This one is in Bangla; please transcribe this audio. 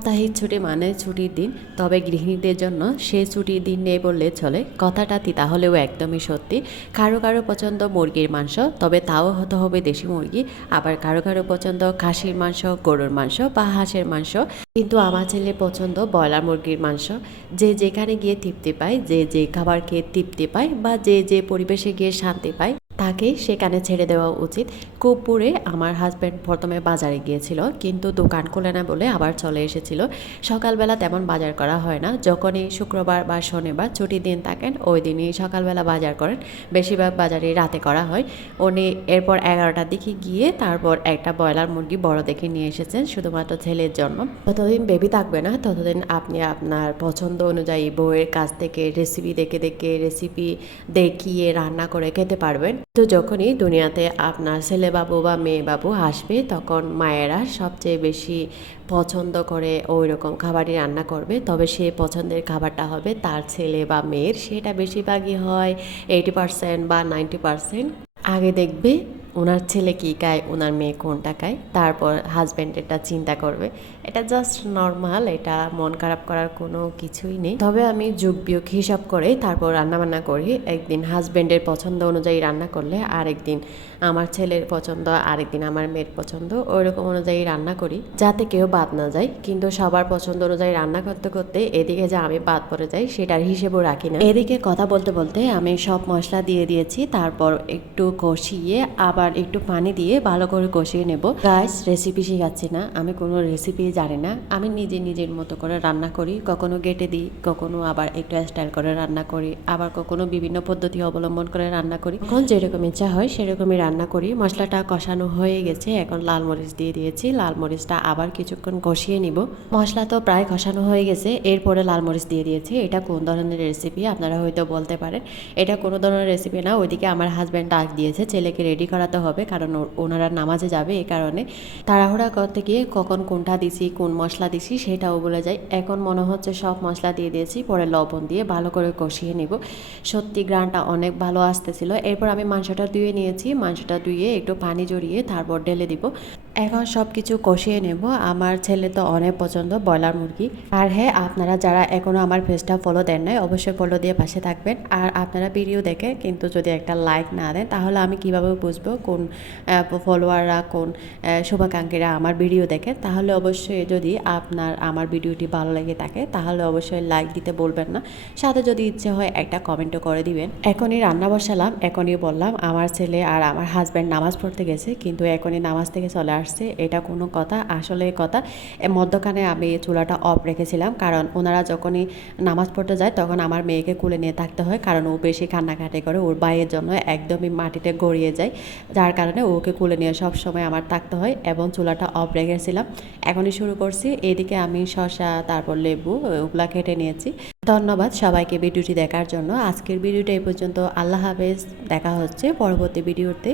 সাপ্তাহিক ছুটি মানে ছুটির দিন, তবে গৃহিণীদের জন্য সে ছুটির দিন নেই বললে চলে। কথাটা তিতা হলেও একদমই সত্যি। কারো কারো পছন্দ মুরগির মাংস, তবে তাও হতে হবে দেশি মুরগি। আবার কারো কারো পছন্দ খাসির মাংস, গরুর মাংস বা হাঁসের মাংস। কিন্তু আমার ছেলে পছন্দ ব্রয়লার মুরগির মাংস। যে যেখানে গিয়ে তৃপ্তি পায়, যে যে খাবার খেয়ে তৃপ্তি পায় বা যে যে পরিবেশে গিয়ে শান্তি পায়, তাকে সেখানে ছেড়ে দেওয়া উচিত। কুপুরে আমার হাজব্যান্ড প্রথমে বাজারে গিয়েছিল, কিন্তু দোকান খোলে না বলে আবার চলে এসেছিল। সকালবেলা তেমন বাজার করা হয় না। যখনই শুক্রবার বা শনিবার ছুটির দিন থাকেন, ওই দিনই সকালবেলা বাজার করেন। বেশিরভাগ বাজারই রাতে করা হয়। উনি এরপর 11টার দিকে গিয়ে তারপর একটা ব্রয়লার মুরগি বড় দেখে নিয়ে এসেছেন শুধুমাত্র ছেলের জন্য। যতদিন বেবি থাকবে না ততদিন আপনি আপনার পছন্দ অনুযায়ী বউয়ের কাছ থেকে রেসিপি দেখে দেখে রেসিপি দেখিয়ে রান্না করে খেতে পারবেন। তো যখনই দুনিয়াতে আপনার ছেলে বাবু বা মেয়ে বাবু আসবে, তখন মায়েরা সবচেয়ে বেশি পছন্দ করে ওই রকম খাবারই রান্না করবে। তবে সে পছন্দের খাবারটা হবে তার ছেলে বা মেয়ের, সেটা বেশিরভাগই হয় 80% বা 90%। আগে দেখবে ওনার ছেলে কী খায়, ওনার মেয়ে কোনটা খায়, তারপর হাজব্যান্ডেরটা চিন্তা করবে। এটা জাস্ট নর্মাল, এটা মন খারাপ করার কোনো কিছুই নেই। তবে আমি যোগ বিয়োগ হিসাব করে তারপর রান্নাবান্না করি। একদিন হাজব্যান্ডের পছন্দ অনুযায়ী রান্না করলে আরেকদিন আমার ছেলের পছন্দ, আরেকদিন আমার মেয়ের পছন্দ, ওই রকম অনুযায়ী রান্না করি যাতে কেউ বাদ না যায়। কিন্তু সবার পছন্দ অনুযায়ী রান্না করতে করতে এদিকে যে আমি বাদ পড়ে যাই সেটার হিসেবও রাখি না। এদিকে কথা বলতে বলতে আমি সব মশলা দিয়ে দিয়েছি, তারপর একটু কষিয়ে আবার একটু পানি দিয়ে ভালো করে কষিয়ে নেব। গাইস, রেসিপি শিখাচ্ছি না, আমি কোনো রেসিপি জানি না। আমি নিজের মতো করে রান্না করি। কখনো গেটে দিই, কখনো আবার একটু স্টাইল করে রান্না করি, আবার কখনো বিভিন্ন পদ্ধতি অবলম্বন করে রান্না করি। এখন যেরকম ইচ্ছা হয় সেরকমই রান্না করি। মশলাটা কষানো হয়ে গেছে, এখন লাল মরিচ দিয়ে দিয়েছি। লাল মরিচটা আবার কিছুক্ষণ কষিয়ে নিব। মশলা তো প্রায় কষানো হয়ে গেছে, এরপরে লাল মরিচ দিয়ে দিয়েছি। এটা কোন ধরনের রেসিপি আপনারা হয়তো বলতে পারেন। এটা কোনো ধরনের রেসিপি না। ওইদিকে আমার হাজব্যান্ড ডাক দিয়েছে, ছেলেকে রেডি করাতে হবে, কারণ ওনারা নামাজে যাবে। এই কারণে তাড়াহুড়া করতে গিয়ে কখন কোনটা দিছি, কোন মশলা দিছি সেটাও বলে যায়। এখন মনে হচ্ছে সব মশলা দিয়ে দিয়েছি, পরে লবণ দিয়ে ভালো করে কষিয়ে নিব। সত্যি গ্রানটা অনেক ভালো আসতেছিল। এরপর আমি মাংসটা ধুয়ে নিয়েছি। মাংসটা ধুয়ে একটু পানি জড়িয়ে তারপর ঢেলে দিব। এখন সব কিছু কষিয়ে নেব। আমার ছেলে তো অনেক পছন্দ ব্রয়লার মুরগি। আর হ্যাঁ, আপনারা যারা এখনও আমার পেজটা ফলো দেন নাই, অবশ্যই ফলো দিয়ে পাশে থাকবেন। আর আপনারা ভিডিও দেখে কিন্তু যদি একটা লাইক না দেন, তাহলে আমি কিভাবে বুঝবো কোন ফলোয়াররা, কোন শুভাকাঙ্ক্ষীরা আমার ভিডিও দেখে। তাহলে অবশ্যই যদি আপনার আমার ভিডিওটি ভালো লেগে থাকে তাহলে অবশ্যই লাইক দিতে বলবেন না। সাথে যদি ইচ্ছে হয় একটা কমেন্টও করে দিবেন। এখনই রান্না বসালাম, এখনই বললাম আমার ছেলে আর আমার হাজব্যান্ড নামাজ পড়তে গেছে, কিন্তু এখনই নামাজ থেকে চলে আসছে। এটা কোনো কথা? আসলে কথা। মধ্যখানে আমি চুলাটা অফ রেখেছিলাম, কারণ ওনারা যখনই নামাজ পড়তে যায় তখন আমার মেয়েকে কুলে নিয়ে থাকতে হয়, কারণ ও বেশি কান্নাকাটি করে, ওর ভাইয়ের জন্য একদমই মাটিতে গড়িয়ে যায়, যার কারণে ওকে কুলে নিয়ে সব সময় আমার থাকতে হয়। এবং চুলাটা অফ রেখেছিলাম, এখনই শুরু করছি। এদিকে আমি শসা, তারপর লেবু ওগুলা কেটে নিয়েছি। ধন্যবাদ সবাইকে ভিডিওটি দেখার জন্য। আজকের ভিডিওটা এই পর্যন্ত। আল্লাহ হাফেজ। দেখা হচ্ছে পরবর্তী ভিডিওতে।